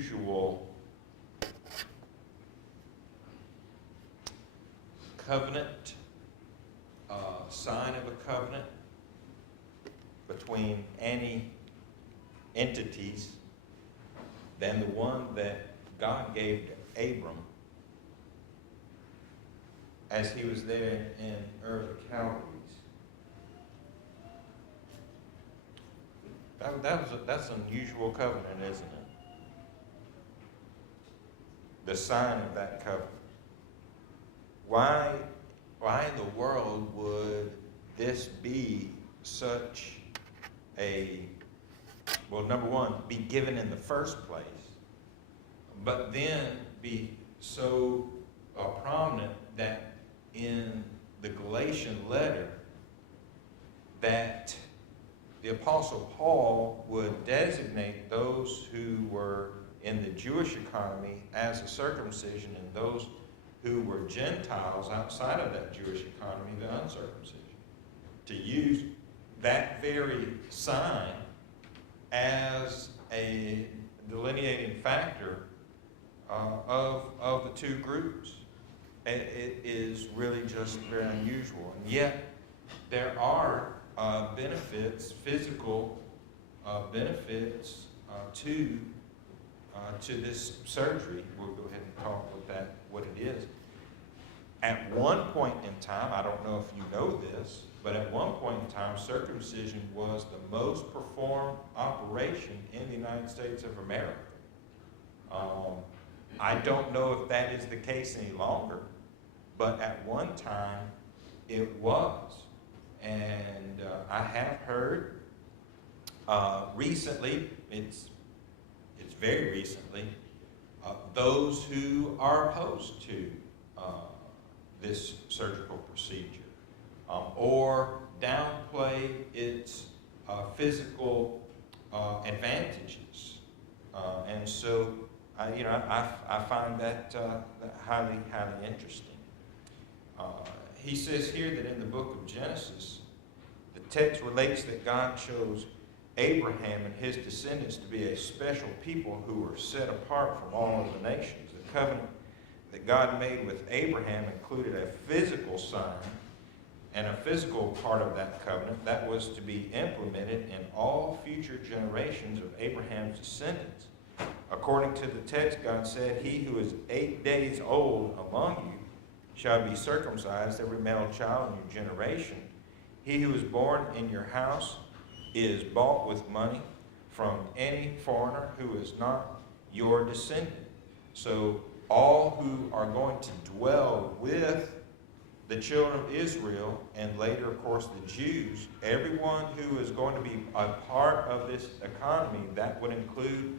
unusual covenant, sign of a covenant between any entities than the one that God gave to Abram as he was there in Ur of the Chaldees. That's an unusual covenant, isn't it? The sign of that covenant. Why in the world would this be such a, well, number one, be given in the first place, but then be so prominent that in the Galatian letter that the Apostle Paul would designate those who were in the Jewish economy as a circumcision and those who were Gentiles outside of that Jewish economy, the uncircumcision, to use that very sign as a delineating factor of the two groups. It is really just very unusual. And yet, there are benefits, physical benefits to this surgery. We'll go ahead and talk with that, what it is. At one point in time, I don't know if you know this, but at one point in time, circumcision was the most performed operation in the United States of America. I don't know if that is the case any longer, but at one time it was. And I have heard recently, it's very recently, those who are opposed to this surgical procedure or downplay its physical advantages. And so, I find that highly interesting. He says here that in the book of Genesis, the text relates that God chose Abraham and his descendants to be a special people who were set apart from all of the nations. The covenant that God made with Abraham included a physical sign and a physical part of that covenant that was to be implemented in all future generations of Abraham's descendants. According to the text, God said, "He who is 8 days old among you shall be circumcised, every male child in your generation. He who is born in your house is bought with money from any foreigner who is not your descendant." So all who are going to dwell with the children of Israel, and later, of course, the Jews, everyone who is going to be a part of this economy, that would include,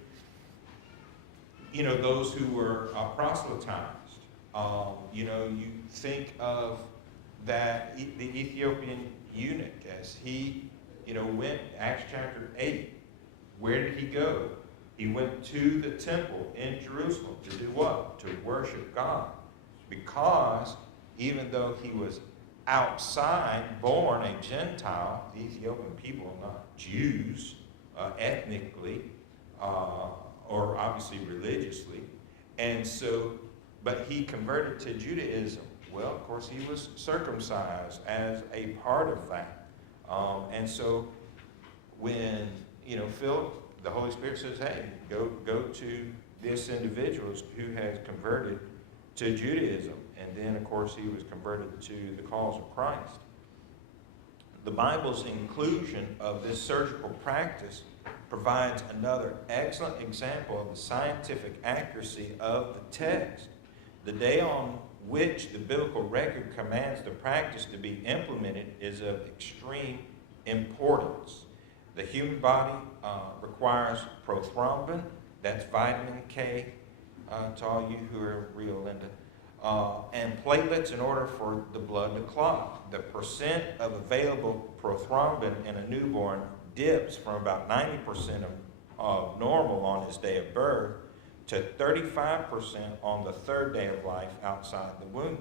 those who were proselytized. You think of that, the Ethiopian eunuch, as he, went, Acts chapter 8. Where did he go? He went to the temple in Jerusalem to do what? To worship God. Because even though he was outside, born a Gentile, the Ethiopian people are not Jews ethnically or obviously religiously. And so, but he converted to Judaism. Well, of course, he was circumcised as a part of that. And so when, Philip, the Holy Spirit says, hey, go to this individual who has converted to Judaism. And then, of course, he was converted to the cause of Christ. The Bible's inclusion of this surgical practice provides another excellent example of the scientific accuracy of the text. The day on which the biblical record commands the practice to be implemented is of extreme importance. The human body requires prothrombin, that's vitamin K, to all you who are real, Linda, and platelets in order for the blood to clot. The percent of available prothrombin in a newborn dips from about 90% of normal on his day of birth to 35% on the third day of life outside the womb.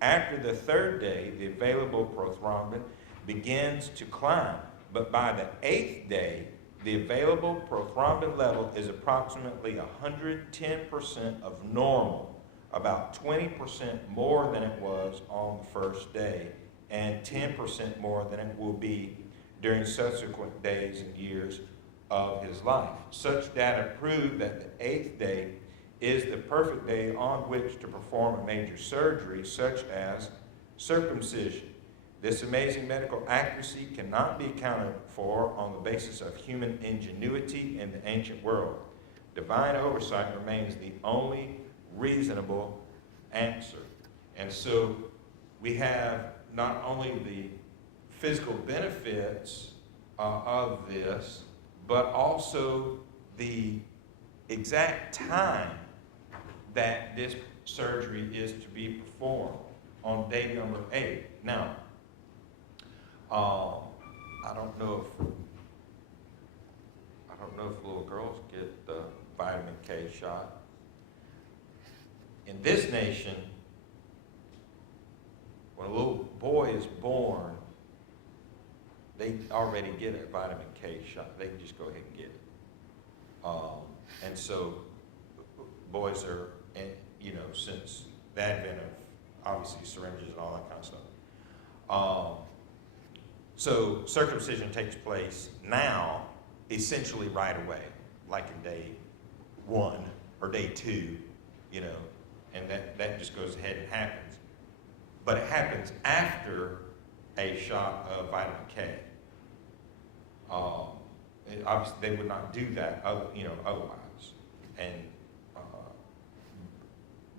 After the third day, the available prothrombin begins to climb, but by the 8th day, the available prothrombin level is approximately 110% of normal, about 20% more than it was on the first day, and 10% more than it will be during subsequent days and years of his life. Such data prove that the 8th day is the perfect day on which to perform a major surgery, such as circumcision. This amazing medical accuracy cannot be accounted for on the basis of human ingenuity in the ancient world. Divine oversight remains the only reasonable answer. And so we have not only the physical benefits of this, but also the exact time that this surgery is to be performed on day number 8. Now, I don't know if little girls get the vitamin K shot. In this nation, when a little boy is born, they already get a vitamin K shot. They can just go ahead and get it. And so boys are, since the advent of obviously syringes and all that kind of stuff. So circumcision takes place now, essentially right away, like in day 1 or day 2, and that just goes ahead and happens. But it happens after a shot of vitamin K. Obviously, they would not do that, otherwise. And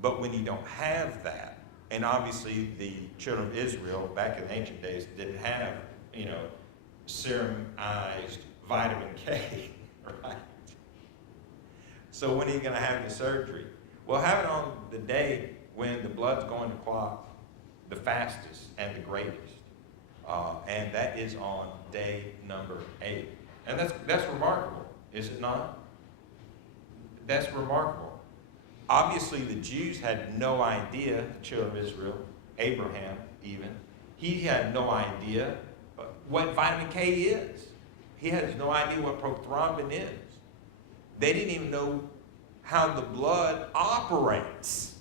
but when you don't have that, and obviously the children of Israel back in ancient days didn't have, serumized vitamin K, right? So when are you going to have the surgery? Well, have it on the day when the blood's going to clot the fastest and the greatest. And that is on day number 8. And that's remarkable, is it not? That's remarkable. Obviously, the Jews had no idea, the children of Israel, Abraham even, he had no idea what vitamin K is. He has no idea what prothrombin is. They didn't even know how the blood operates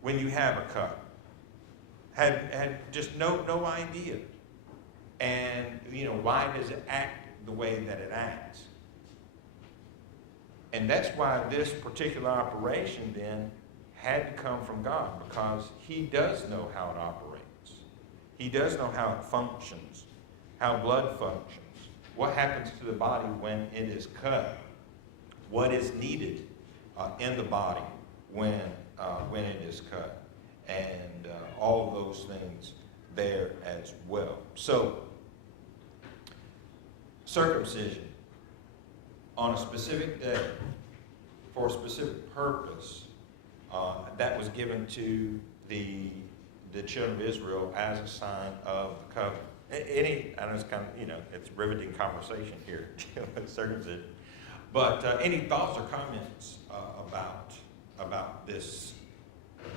when you have a cut. Had just no idea. And, why does it act the way that it acts? And that's why this particular operation then had to come from God, because he does know how it operates. He does know how it functions, how blood functions, what happens to the body when it is cut, what is needed in the body when it is cut, and all of those things there as well. So, circumcision on a specific day for a specific purpose that was given to the children of Israel as a sign of the covenant. I know it's kind of, it's riveting conversation here with circumcision. But any thoughts or comments about this,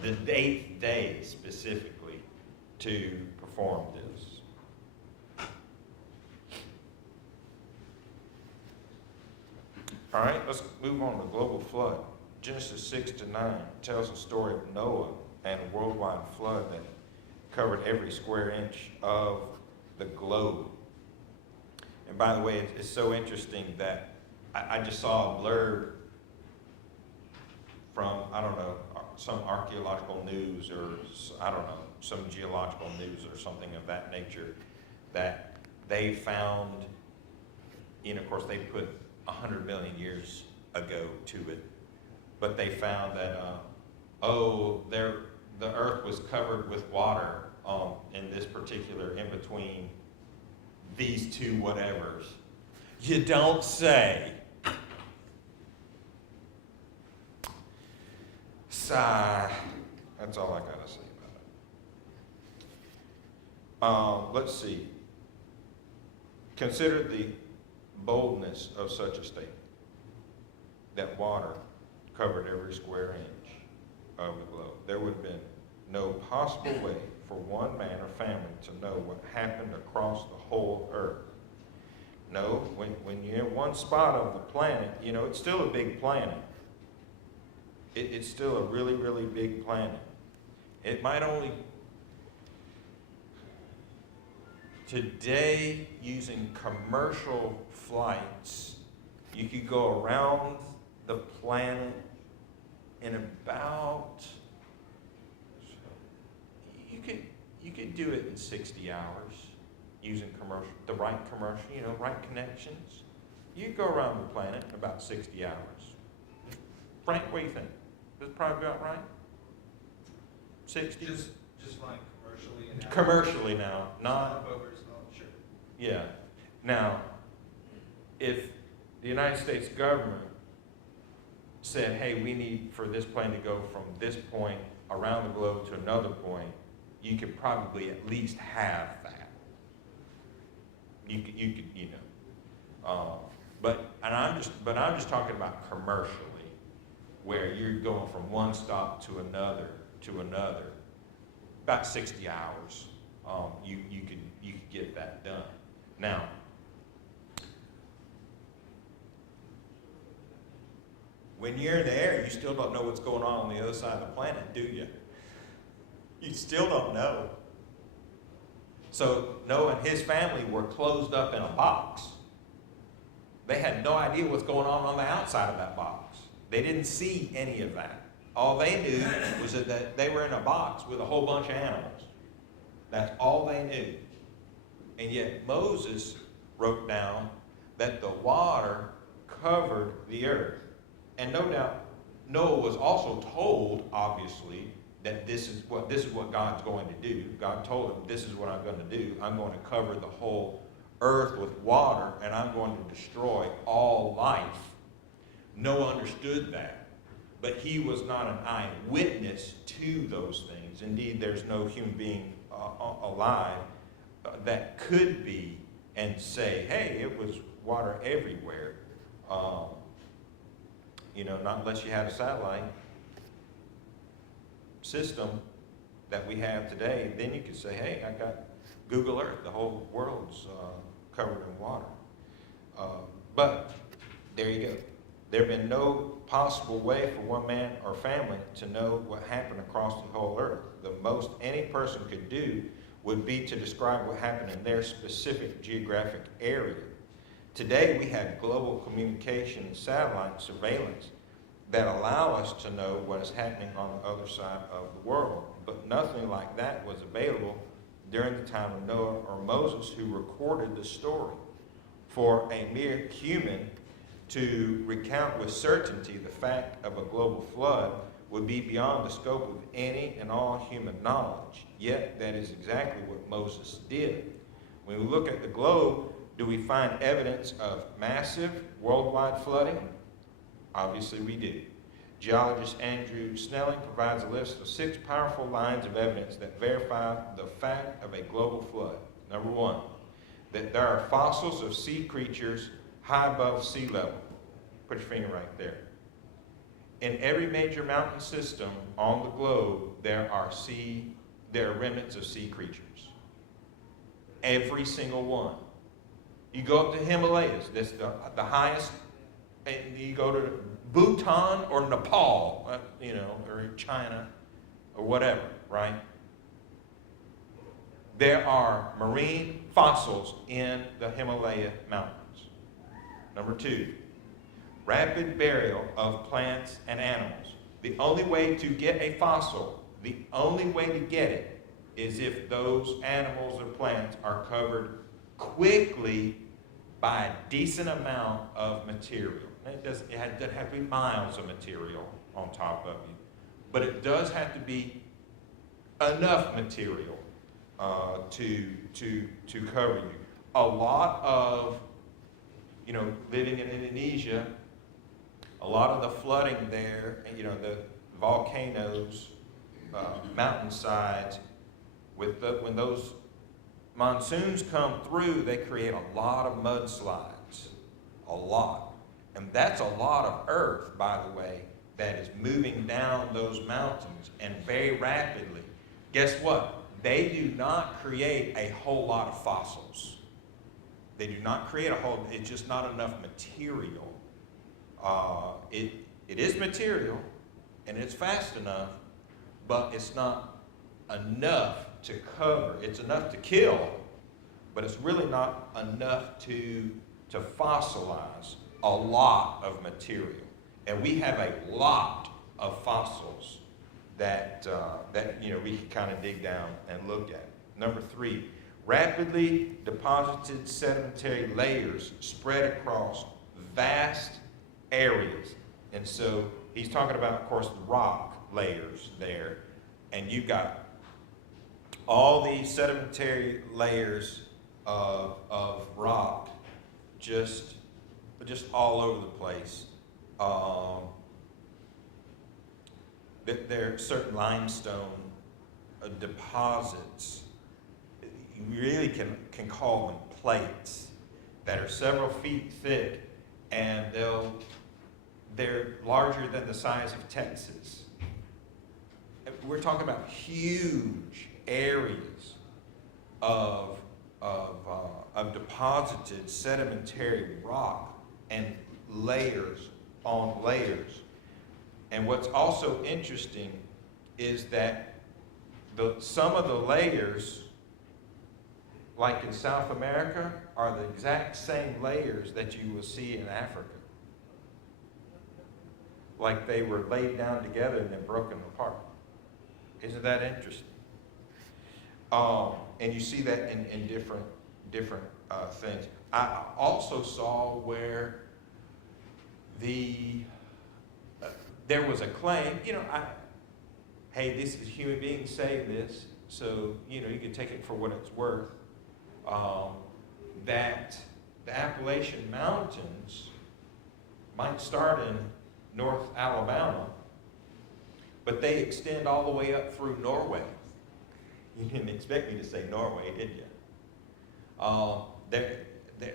the 8th day specifically to perform this? All right, let's move on to the global flood. Genesis 6-9 tells the story of Noah and a worldwide flood that covered every square inch of the globe. And by the way, it's so interesting that I just saw a blurb from, some archaeological news or, some geological news or something of that nature, that they found, of course they put 100 million years ago to it, but they found that, the earth was covered with water in this particular, in between these two whatevers. You don't say. Sigh. That's all I got to say about it. Let's see. Consider the boldness of such a statement, that water covered every square inch of the globe. There would have been no possible way for one man or family to know what happened across the whole earth. No, when you're in one spot of the planet, you know, it's still a big planet. It's still a really, really big planet. It might only, today, using commercial flights, you could go around the planet in about, you could do it in 60 hours using the right commercial, you know, right connections. You could go around the planet in about 60 hours. Frank, what do you think? That's probably about right? 60? Just like commercially and Commercially now, not, sure. yeah. Now, if the United States government said, hey, we need for this plane to go from this point around the globe to another point, you could probably at least have that. You could, you know. But I'm just talking about commercially, where you're going from one stop to another, about 60 hours. You could get that done. Now, when you're in the air, you still don't know what's going on the other side of the planet, do you? You still don't know. So Noah and his family were closed up in a box. They had no idea what's going on the outside of that box. They didn't see any of that. All they knew was that they were in a box with a whole bunch of animals. That's all they knew. And yet Moses wrote down that the water covered the earth. And no doubt, Noah was also told, obviously, that this is what God's going to do. God told him, this is what I'm going to do. I'm going to cover the whole earth with water, and I'm going to destroy all life. Noah understood that, but he was not an eyewitness to those things. Indeed, there's no human being alive that could be and say, hey, it was water everywhere. You know, not unless you had a satellite system that we have today, then you could say, hey, I got Google Earth, the whole world's covered in water. But there you go. There had been no possible way for one man or family to know what happened across the whole earth. The most any person could do would be to describe what happened in their specific geographic area. Today we have global communication and satellite surveillance that allow us to know what is happening on the other side of the world. But nothing like that was available during the time of Noah or Moses, who recorded the story. For a mere human to recount with certainty the fact of a global flood would be beyond the scope of any and all human knowledge. Yet that is exactly what Moses did. When we look at the globe, do we find evidence of massive worldwide flooding? Obviously we do. Geologist Andrew Snelling provides a list of 6 powerful lines of evidence that verify the fact of a global flood. Number 1, that there are fossils of sea creatures high above sea level. Put your finger right there. In every major mountain system on the globe, there are remnants of sea creatures. Every single one. You go up to Himalayas, that's the highest, and you go to Bhutan or Nepal, or China, or whatever, right? There are marine fossils in the Himalaya mountains. Number 2, rapid burial of plants and animals. The only way to get a fossil, the only way to get it, is if those animals or plants are covered quickly by a decent amount of material. It doesn't have to be miles of material on top of you, but it does have to be enough material to cover you. A lot of, living in Indonesia, a lot of the flooding there, the volcanoes, mountainsides, when those monsoons come through, they create a lot of mudslides, a lot. And that's a lot of earth, by the way, that is moving down those mountains and very rapidly. Guess what? They do not create a whole lot of fossils. They do not create a hole. It's just not enough material. It is material, and it's fast enough, but it's not enough to cover. It's enough to kill, but it's really not enough to fossilize a lot of material. And we have a lot of fossils that we can kind of dig down and look at. Number 3, rapidly deposited sedimentary layers spread across vast areas. And so he's talking about, of course, the rock layers there. And you've got all these sedimentary layers of rock just all over the place. There are certain limestone deposits. You really can call them plates that are several feet thick, and they're larger than the size of Texas. We're talking about huge areas of deposited sedimentary rock and layers on layers. And what's also interesting is that some of the layers, like in South America, are the exact same layers that you will see in Africa. Like they were laid down together and then broken apart. Isn't that interesting? And you see that in different things. I also saw where there was a claim, hey, this is human beings saying this, so, you can take it for what it's worth, that the Appalachian Mountains might start in North Alabama, but they extend all the way up through Norway. You didn't expect me to say Norway, did you?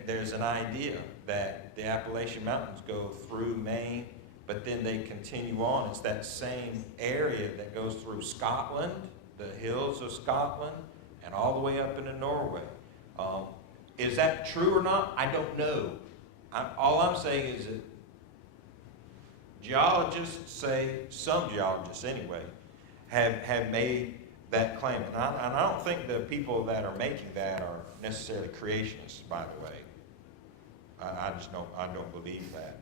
There's an idea that the Appalachian Mountains go through Maine, but then they continue on. It's that same area that goes through Scotland, the hills of Scotland, and all the way up into Norway. Is that true or not? I don't know. All I'm saying is that geologists say, some geologists anyway, have made that claim. And I don't think the people that are making that are necessarily creationists, by the way. I don't believe that.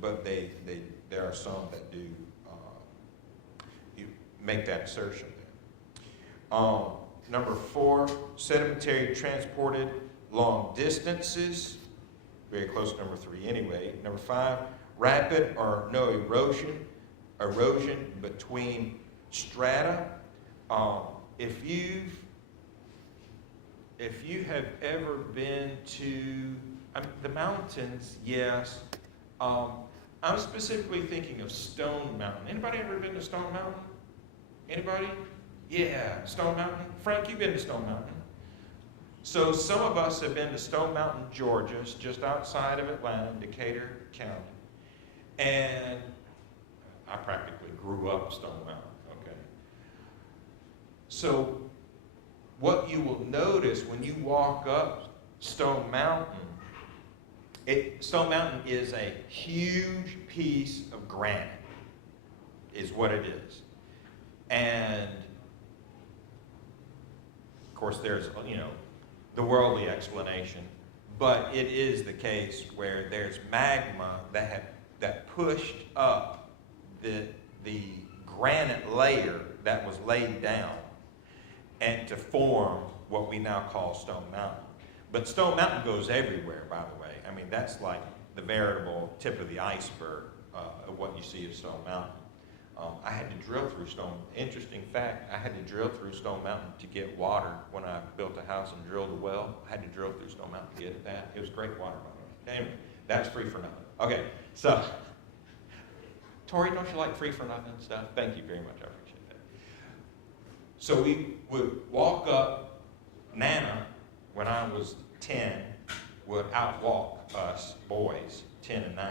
But there are some that do make that assertion there. Number 4, sedimentary transported long distances. Very close to number 3 anyway. Number 5, rapid or no erosion between strata. If you have ever been to the mountains, yes. I'm specifically thinking of Stone Mountain. Anybody ever been to Stone Mountain? Anybody? Yeah, Stone Mountain. Frank, you've been to Stone Mountain. So some of us have been to Stone Mountain, Georgia. It's just outside of Atlanta, in Decatur County. And I practically grew up Stone Mountain, okay? So what you will notice when you walk up Stone Mountain, Stone Mountain is a huge piece of granite, is what it is. And, of course, there's, the worldly explanation, but it is the case where there's magma that pushed up the granite layer that was laid down and to form what we now call Stone Mountain. But Stone Mountain goes everywhere, by the way. I mean, that's like the veritable tip of the iceberg of what you see at Stone Mountain. I had to drill through interesting fact, I had to drill through Stone Mountain to get water when I built a house and drilled a well. I had to drill through Stone Mountain to get that. It was great water, by the way. Anyway, that's free for nothing. Okay, so, Tori, don't you like free for nothing stuff? Thank you very much, I appreciate that. So we would walk up, Nana, when I was 10, would outwalk us boys, 10 and 9,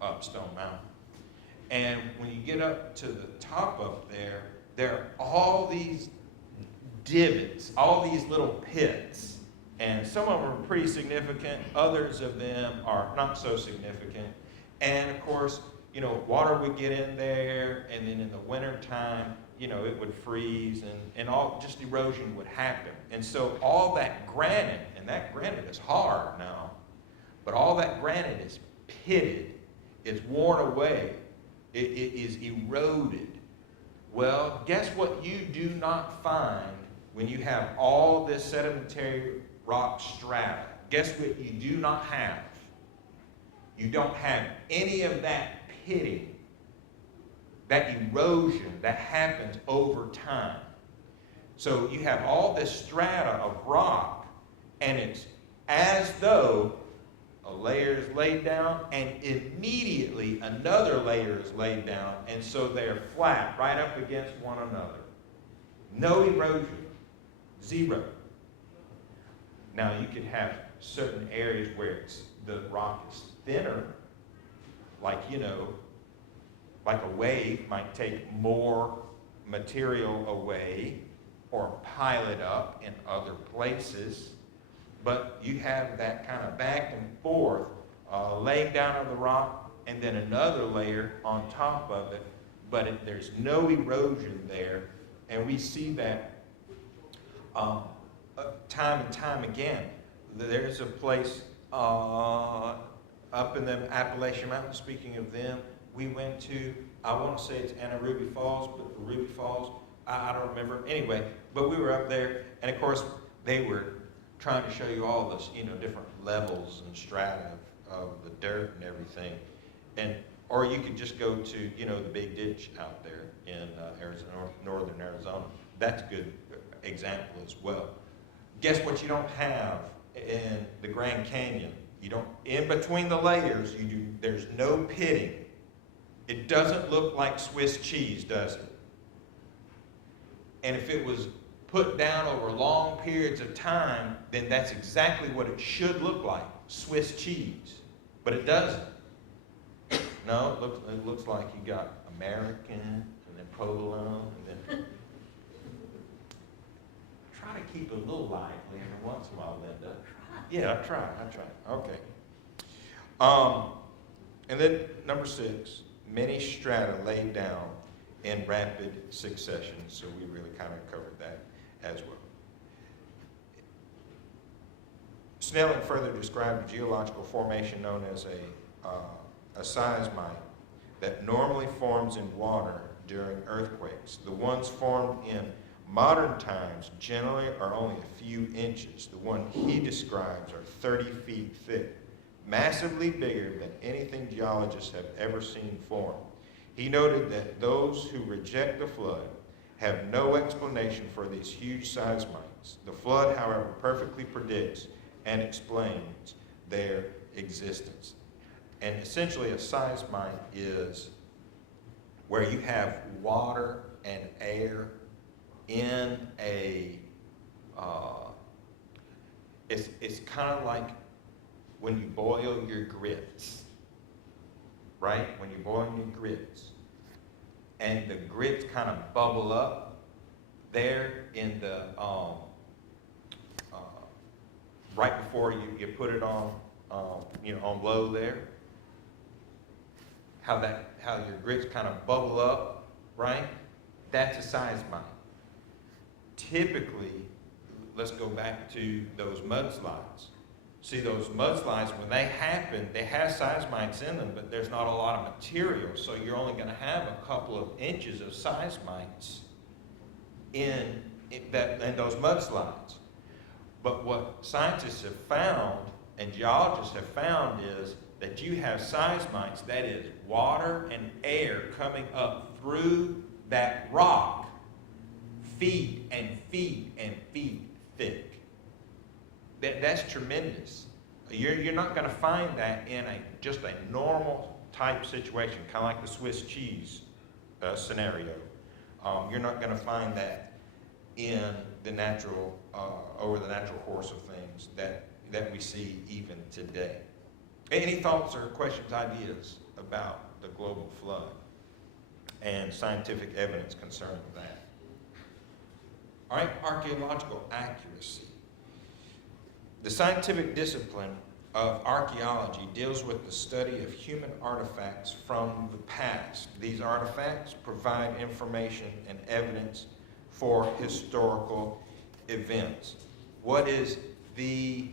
up Stone Mountain. And when you get up to the top up there are all these divots, all these little pits And some of them are pretty significant, others of them are not so significant. And of course, water would get in there, and then in the wintertime, it would freeze, and all just erosion would happen. And so all that granite, and that granite is hard now, but all that granite is pitted, it's worn away, it is eroded. Well, guess what you do not find when you have all this sedimentary rock strata? Guess what you do not have? You don't have any of that pitting, that erosion that happens over time. So you have all this strata of rock, and it's as though a layer is laid down, and immediately another layer is laid down, and so they're flat, right up against one another. No erosion. Zero. Now, you could have certain areas where the rock is thinner, like a wave might take more material away or pile it up in other places. But you have that kind of back and forth, laying down of the rock, and then another layer on top of it. But there's no erosion there, and we see that time and time again. There's a place up in the Appalachian Mountains, speaking of them, we went to, I want to say it's Anaruby Falls, but Ruby Falls, I don't remember. Anyway, but we were up there, and of course, they were trying to show you all those, different levels and strata of the dirt and everything. Or you could just go to, the Big Ditch out there in Arizona, northern Arizona. That's a good example as well. Guess what you don't have in the Grand Canyon? In between the layers, there's no pitting. It doesn't look like Swiss cheese, does it? And if it was put down over long periods of time, then that's exactly what it should look like, Swiss cheese. But it doesn't. No, it looks like you got American, and then provolone, and then... Try to keep it a little lively every once in a while, Linda. Yeah, I try. Okay. And then number 6, many strata laid down in rapid succession. So we really kind of covered that as well. Snelling further described a geological formation known as a seismite that normally forms in water during earthquakes. The ones formed in modern times generally are only a few inches. The one he describes are 30 feet thick, massively bigger than anything geologists have ever seen form. He noted that those who reject the flood have no explanation for these huge seismites. The flood, however, perfectly predicts and explains their existence. And essentially a seismite is where you have water and air in it's kind of like when you boil your grits, right? When you're boiling your grits, and the grits kind of bubble up there in the right before you put it on on low there. How your grits kind of bubble up, right? That's a seismite. Typically, let's go back to those mudslides. See, those mudslides, when they happen, they have seismites in them, but there's not a lot of material, so you're only going to have a couple of inches of seismites in those mudslides. But what scientists have found and geologists have found is that you have seismites, that is water and air coming up through that rock, feet and feet and feet thick. That's tremendous. You're not going to find that in just a normal type situation, kind of like the Swiss cheese scenario. You're not going to find that in the natural, over the natural course of things that we see even today. Any thoughts or questions, ideas about the global flood and scientific evidence concerning that? All right, archaeological accuracy. The scientific discipline of archaeology deals with the study of human artifacts from the past. These artifacts provide information and evidence for historical events. What is the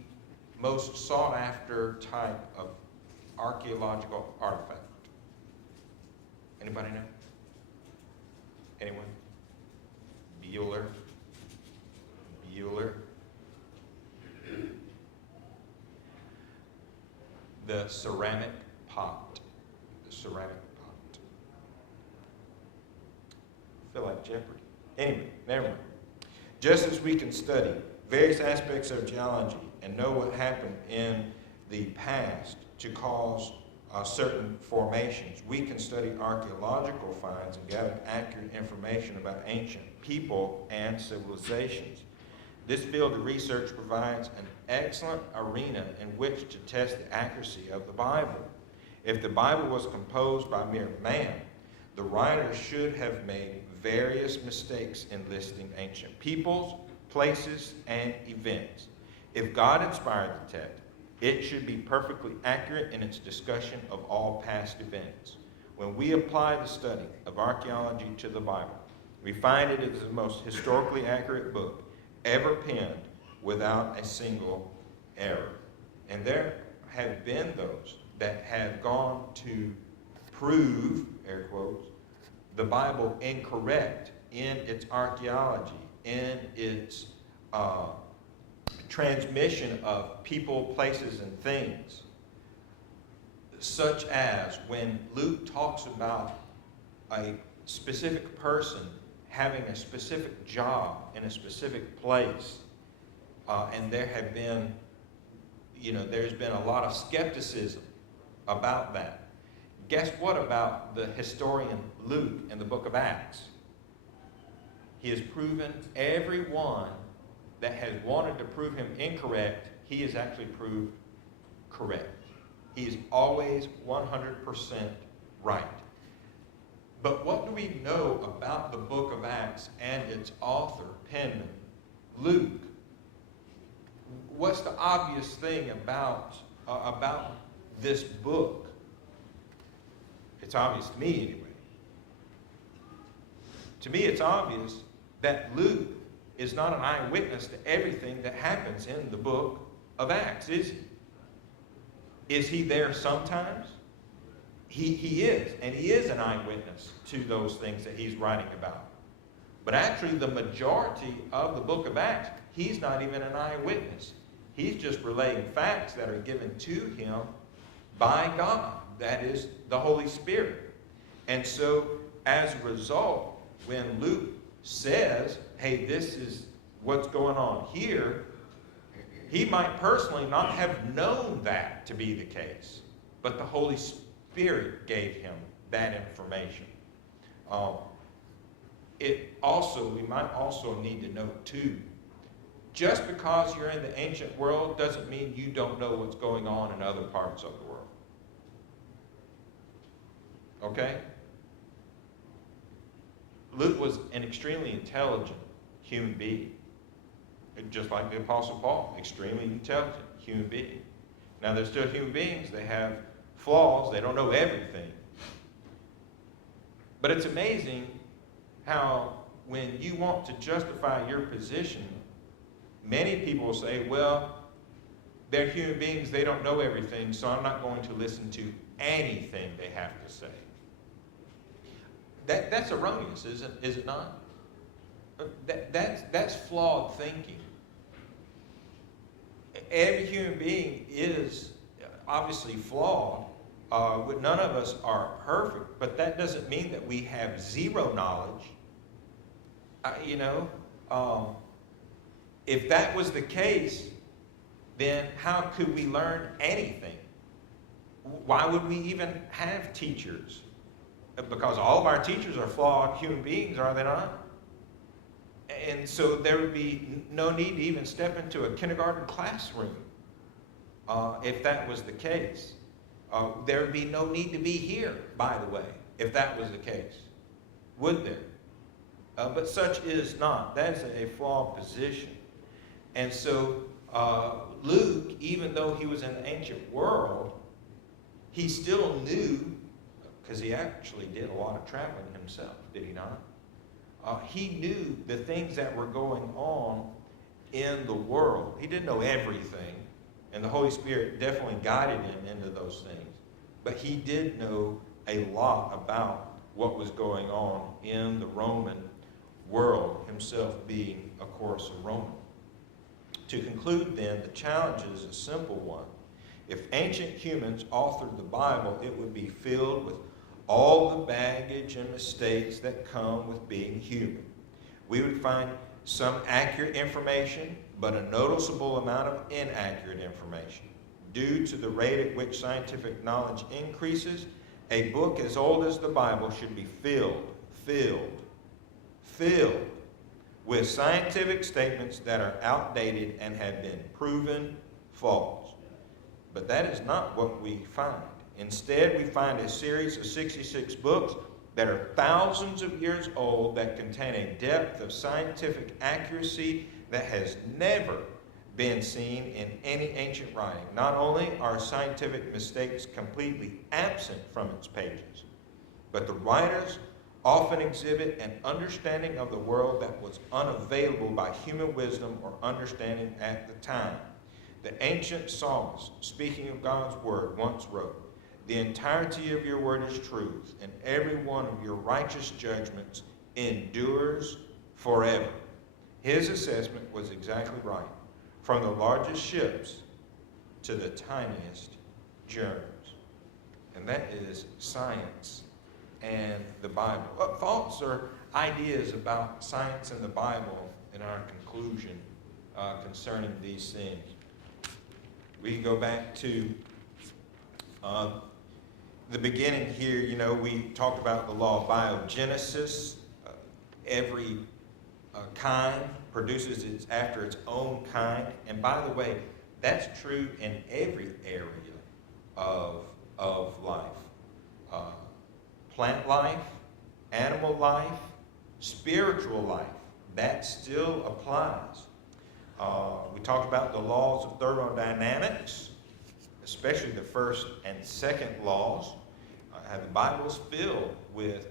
most sought after type of archaeological artifact? Anybody know? Anyone? Bueller? The ceramic pot. The ceramic pot. I feel like Jeopardy. Anyway, never mind. Just as we can study various aspects of geology and know what happened in the past to cause certain formations, we can study archaeological finds and gather accurate information about ancient people and civilizations. This field of research provides an excellent arena in which to test the accuracy of the Bible. If the Bible was composed by mere man, the writer should have made various mistakes in listing ancient peoples, places, and events. If God inspired the text, it should be perfectly accurate in its discussion of all past events. When we apply the study of archaeology to the Bible, we find it is the most historically accurate book ever penned without a single error. And there have been those that have gone to prove, air quotes, the Bible incorrect in its archaeology, in its transmission of people, places, and things. Such as when Luke talks about a specific person having a specific job in a specific place, and there have been, there's been a lot of skepticism about that. Guess what about the historian Luke in the book of Acts? He has proven everyone that has wanted to prove him incorrect, he has actually proved correct. He is always 100% right. But what do we know about the book of Acts and its author, penman, Luke? What's the obvious thing about this book? It's obvious to me anyway. To me, it's obvious that Luke is not an eyewitness to everything that happens in the book of Acts, is he? Is he there sometimes? He is, and he is an eyewitness to those things that he's writing about. But actually, the majority of the book of Acts, he's not even an eyewitness. He's just relaying facts that are given to him by God, that is, the Holy Spirit. And so, as a result, when Luke says, hey, this is what's going on here, he might personally not have known that to be the case, but the Holy Spirit gave him that information. We might also need to note too, just because you're in the ancient world doesn't mean you don't know what's going on in other parts of the world. Okay? Luke was an extremely intelligent human being. Just like the Apostle Paul, extremely intelligent human being. Now, they're still human beings. They have flaws. They don't know everything. But it's amazing how when you want to justify your position, many people will say, well, they're human beings. They don't know everything, so I'm not going to listen to anything they have to say. That's erroneous, is it not? That's flawed thinking. Every human being is obviously flawed. None of us are perfect, but that doesn't mean that we have zero knowledge. If that was the case, then how could we learn anything? Why would we even have teachers? Because all of our teachers are flawed human beings, are they not? And so there would be no need to even step into a kindergarten classroom if that was the case. There would be no need to be here, by the way, if that was the case. Would there? But such is not. That is a flawed position. And so Luke, even though he was in the ancient world, he still knew, because he actually did a lot of traveling himself, did he not? He knew the things that were going on in the world. He didn't know everything, and the Holy Spirit definitely guided him into those things. But he did know a lot about what was going on in the Roman world, himself being, of course, a Roman. To conclude then, the challenge is a simple one. If ancient humans authored the Bible, it would be filled with all the baggage and mistakes that come with being human. We would find some accurate information, but a noticeable amount of inaccurate information. Due to the rate at which scientific knowledge increases, a book as old as the Bible should be filled with scientific statements that are outdated and have been proven false. But that is not what we find. Instead, we find a series of 66 books that are thousands of years old that contain a depth of scientific accuracy that has never been seen in any ancient writing. Not only are scientific mistakes completely absent from its pages, but the writers often exhibit an understanding of the world that was unavailable by human wisdom or understanding at the time. The ancient psalmist, speaking of God's word, once wrote, "The entirety of your word is truth, and every one of your righteous judgments endures forever." His assessment was exactly right. From the largest ships to the tiniest germs. And that is science and the Bible. What thoughts or ideas about science and the Bible in our conclusion concerning these things? We can go back to the beginning here. You know, we talked about the law of biogenesis. Every kind produces its after its own kind. And by the way, that's true in every area of life. Plant life, animal life, spiritual life. That still applies. We talked about the laws of thermodynamics, especially the first and second laws. The Bible is filled with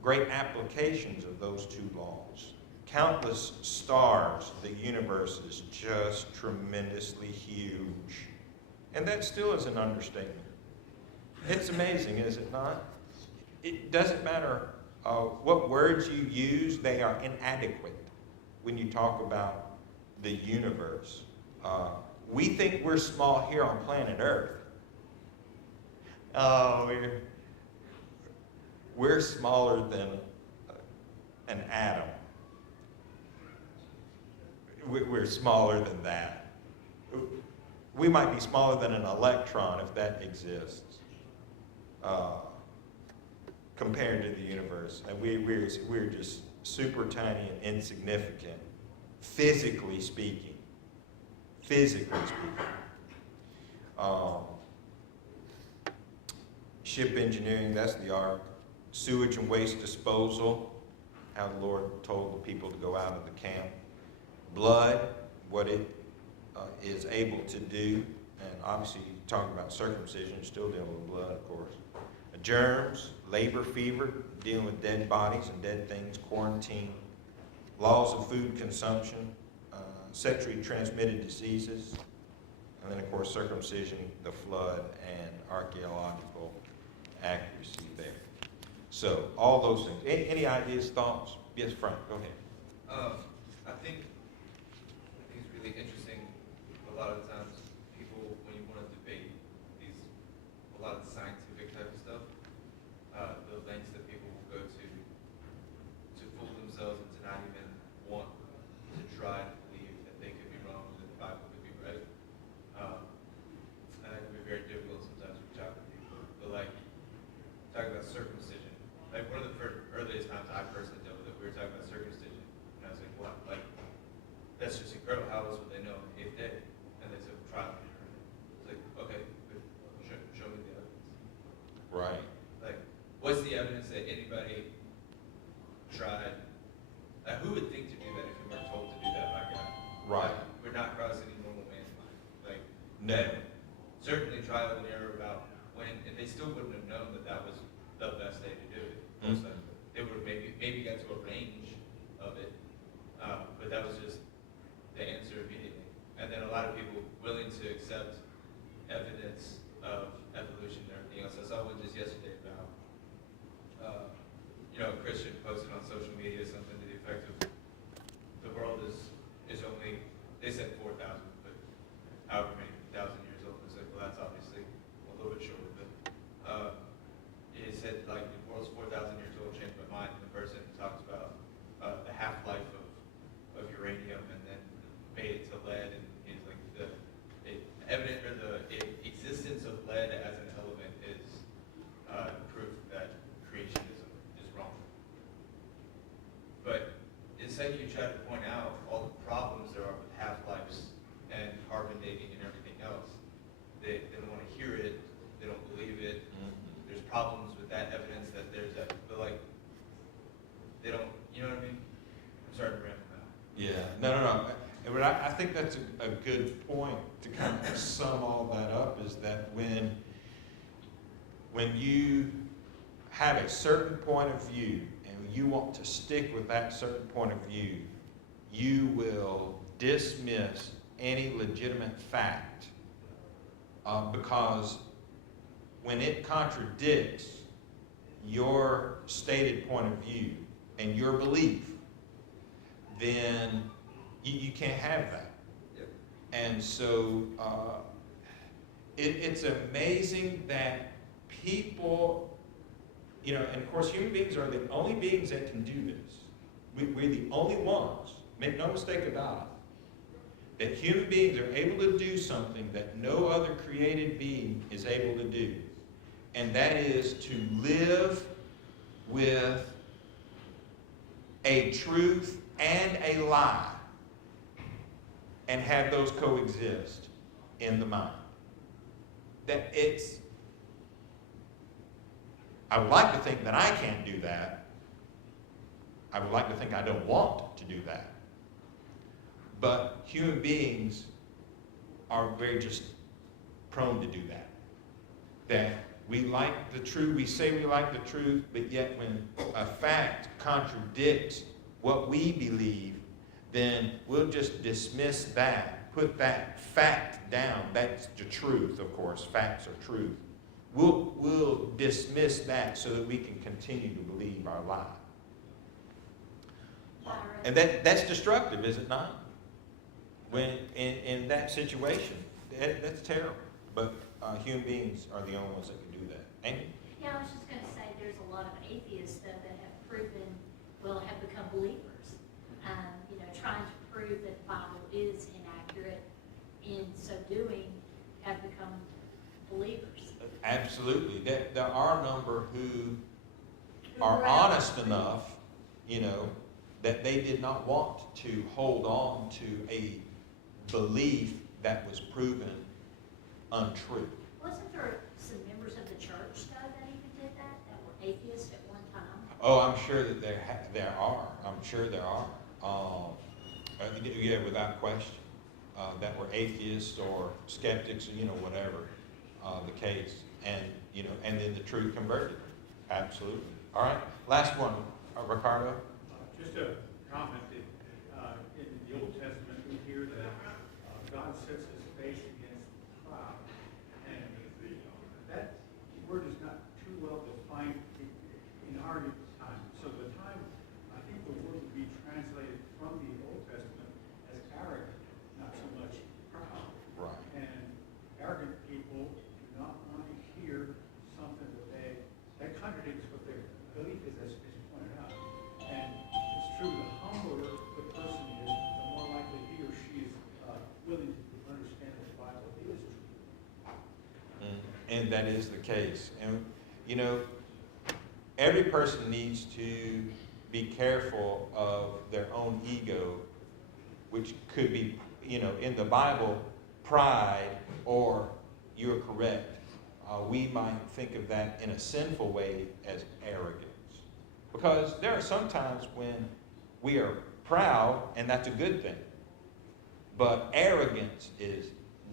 great applications of those two laws. Countless stars, the universe is just tremendously huge. And that still is an understatement. It's amazing, is it not? It doesn't matter what words you use, they are inadequate when you talk about the universe. We think we're small here on planet Earth. We're smaller than an atom. We're smaller than that. We might be smaller than an electron if that exists, compared to the universe. And we're just super tiny and insignificant, physically speaking. Ship engineering, that's the ark. Sewage and waste disposal, how the Lord told the people to go out of the camp. Blood, what it is able to do. And obviously, talking about circumcision, still dealing with blood, of course. Germs, labor fever, dealing with dead bodies and dead things, quarantine. Laws of food consumption, sexually transmitted diseases. And then, of course, circumcision, the flood, and archaeological accuracy there. So, all those things. Any ideas, thoughts? Yes, Frank, go ahead. I think it's really interesting. A lot of times, people, when you want to debate a lot of the scientific type of stuff, the lengths that people will go to fool themselves into not even want to try to believe that they could be wrong and that the Bible could be right. And it can be very difficult sometimes to talk to people. But like, talk about circumcision. Like one of the earliest times I personally dealt with it, we were talking about circumcision. And I was like, what? Like, that's just incredible. How else would they know on the 8th day? And they said, trial and error. It's like, okay, but show me the evidence. Right. Like, what's the evidence that anybody tried? Who would think to do that if you weren't told to do that by God? Right. Like, we're not crossing any normal man. still wouldn't have known that that was the best day to do it. Mhm. So they would have maybe got to a range of it, but that was just the answer immediately. And then a lot of people willing to accept evidence of evolution and everything else. I saw one just yesterday about, a Christian posted on social media something to the effect of, the world is only, they said 4,000, but however many thousand years old. It's like, well, that's obviously a little bit shorter, but it said like the world's 4,000 years old, changed my mind. And the person talks about the half-life of uranium, and then made it to lead, and he's like the existence of lead as an element is proof that creationism is wrong. But it's like you try to point out all the problems there are with half-lives and carbon dating and everything else. They don't want to hear it. They don't believe it. Mm-hmm. There's problems with that evidence that there's that, but like, they don't, you know what I mean? I'm starting to ramble now. Yeah, no. But I think that's a good point to kind of sum all that up, is that when you have a certain point of view and you want to stick with that certain point of view, you will dismiss any legitimate fact because when it contradicts your stated point of view and your belief, then you can't have that. Yep. And so it's amazing that people, and of course human beings are the only beings that can do this. We're the only ones, make no mistake about it, that human beings are able to do something that no other created being is able to do. And that is to live with a truth and a lie, and have those coexist in the mind. I would like to think that I can't do that. I would like to think I don't want to do that. But human beings are very just prone to do that. That we like the truth, we say we like the truth, but yet when a fact contradicts what we believe, then we'll just dismiss that, put that fact down. That's the truth, of course. Facts are truth. We'll dismiss that so that we can continue to believe our lie. And that's destructive, is it not? When in that situation, that's terrible. But human beings are the only ones that can do that. Amy? Yeah, I was just going to say there's a lot of atheists that have have become believers. Trying to prove that the Bible is inaccurate, in so doing, have become believers. Absolutely. There are a number who are honest enough, that they did not want to hold on to a belief that was proven untrue. Wasn't there some members of the church, though, that even did that were atheists at one time? Oh, I'm sure that there are. I'm sure there are. Yeah, without question. That were atheists or skeptics, whatever the case. And then the truth converted. Absolutely. All right. Last one, Ricardo. Just a comment that in the Old Testament we hear that God sets his face against the cloud. And that word is not too well defined in our time. So the time, I think the word would be translated from the Old Testament as arrogant, not so much proud. Right. And arrogant people do not want to hear something that contradicts what their belief is, as you pointed out. And it's true, the humbler the person is, the more likely he or she is willing to understand that the Bible is true. And that is the case. And, every person needs to be careful of their own ego, which could be, in the Bible, pride, or you're correct. We might think of that in a sinful way as arrogance. Because there are some times when we are proud, and that's a good thing. But arrogance is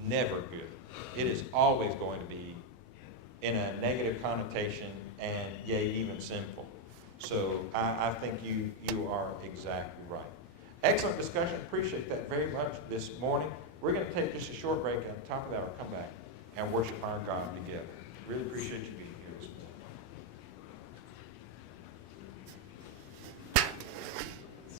never good. It is always going to be in a negative connotation and yea, even sinful. So I think you are exactly right. Excellent discussion. Appreciate that very much this morning. We're going to take just a short break, and on top of that, we'll come back and worship our God together. Really appreciate you being here.